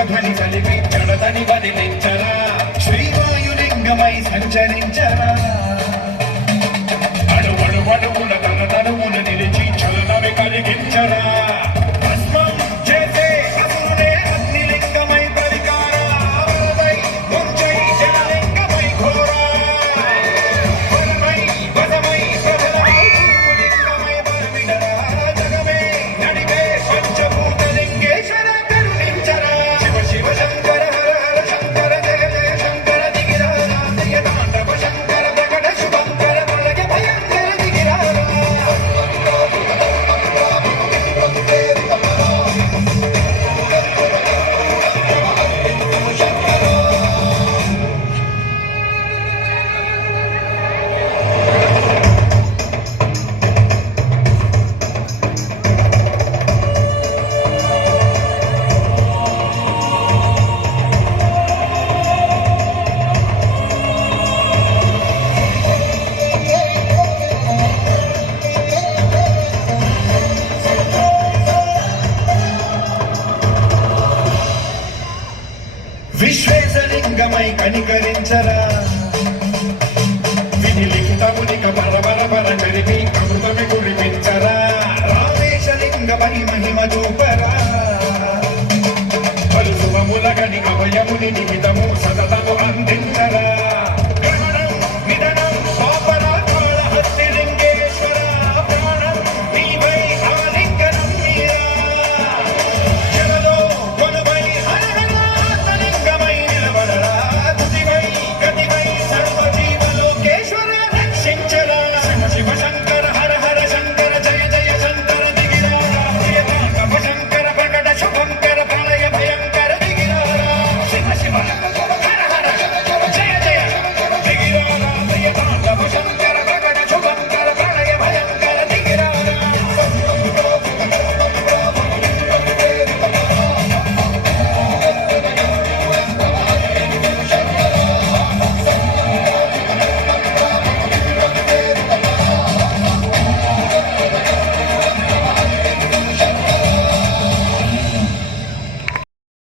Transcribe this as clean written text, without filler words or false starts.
ధ్వని కలిపి జడదని వదిలించరా శ్రీవాయులింగమై సంచరించరా అణువణువుల తన తనువున నిలిచి చలనమే కలిగించరా భస్మం చేసే అసురుడే అగ్నిలింగమై పరికారా వరదై ముంచై జలలింగమై ఘోరా వరమై వసమై ప్రబలమై లింగమై బలమిడరా జగమే నడిపే పంచభూతలింగేశ్వర కరుణించరా శివ శివ శంకర హర హర శంకర జయ జయ శంకర దిగిరారా జయ తాండవ శంకర ప్రకట శుభంకర తొలగ భయంకర దిగిరారా విశ్వేశలింగమై కనికరించరా విధి లిఖితమునిక బర బర బర కలిపి అమృతమి కురిపించరా రామేశలింగమై మహిమ